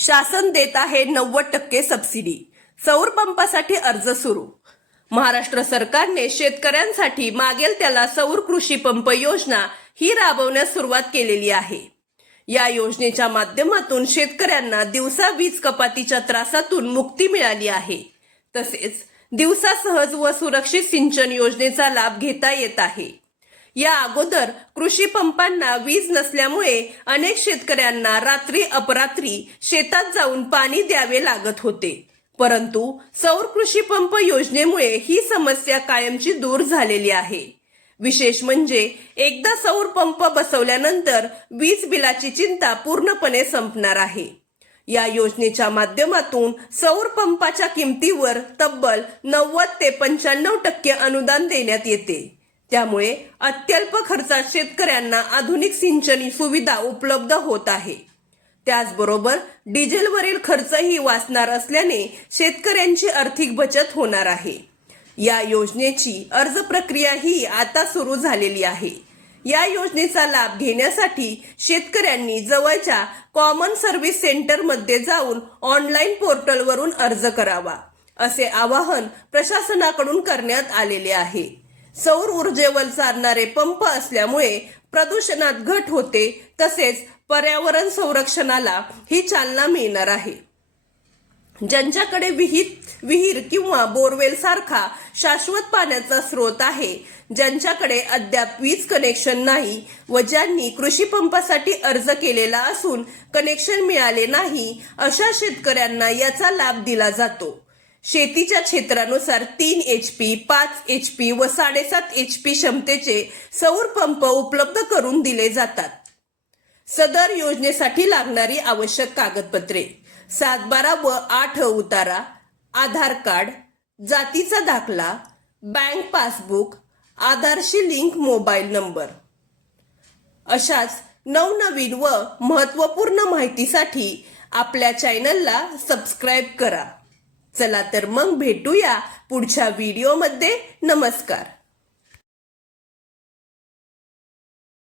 शासन देत आहे 90% सबसिडी. सौर पंपासाठी अर्ज सुरू. महाराष्ट्र सरकारने शेतकऱ्यांसाठी मागेल त्याला सौर कृषी पंप योजना ही राबवण्यास सुरुवात केलेली आहे. या योजनेच्या माध्यमातून शेतकऱ्यांना दिवसा वीज कपातीच्या त्रासातून मुक्ती मिळाली आहे. तसेच दिवसा सहज व सुरक्षित सिंचन योजनेचा लाभ घेता येत आहे. या अगोदर कृषी पंपांना वीज नसल्यामुळे अनेक शेतकऱ्यांना रात्री अपरात्री शेतात जाऊन पाणी द्यावे लागत होते. परंतु सौर कृषी पंप योजनेमुळे ही समस्या कायमची दूर झालेली आहे. विशेष म्हणजे एकदा सौर पंप बसवल्यानंतर वीज बिलाची चिंता पूर्णपणे संपणार आहे. या योजनेच्या माध्यमातून सौर पंपाच्या किमतीवर तब्बल 90 ते 95% अनुदान देण्यात येते. त्यामुळे अत्यल्प खर्चात शेतकऱ्यांना आधुनिक सिंचन सुविधा उपलब्ध होत आहे. त्याचबरोबर डिझेलवरील खर्चही वाचणार असल्याने शेतकऱ्यांची आर्थिक बचत होणार आहे. या योजनेची अर्ज प्रक्रिया ही आता सुरू झालेली आहे. या योजनेचा लाभ घेण्यासाठी शेतकऱ्यांनी जवळच्या कॉमन सर्व्हिस सेंटर मध्ये जाऊन ऑनलाईन पोर्टलवरून अर्ज करावा, असे आवाहन प्रशासनाकडून करण्यात आलेले आहे. सौर ऊर्जेवर चालणारे पंप असल्यामुळे प्रदूषणात घट होते, तसेच पर्यावरण संरक्षणाला ही चालना मिळणार आहे. ज्यांच्याकडे विहीर किंवा बोरवेल सारखा शाश्वत पाण्याचा स्रोत आहे, ज्यांच्याकडे अद्याप वीज कनेक्शन नाही व ज्यांनी कृषी पंपासाठी अर्ज केलेला असून कनेक्शन मिळाले नाही, अशा शेतकऱ्यांना याचा लाभ दिला जातो. शेतीच्या क्षेत्रानुसार 3 HP, 5 HP व 7.5 HP क्षमतेचे सौर पंप उपलब्ध करून दिले जातात. सदर योजनेसाठी लागणारी आवश्यक कागदपत्रे: 7/12 व 8 उतारा, आधार कार्ड, जातीचा दाखला, बँक पासबुक, आधारशी लिंक मोबाईल नंबर. अशाच नवनवीन व महत्त्वपूर्ण माहितीसाठी आपल्या चॅनलला सबस्क्राईब करा. चला तर मग भेटूया पुढच्या व्हिडिओमध्ये. नमस्कार.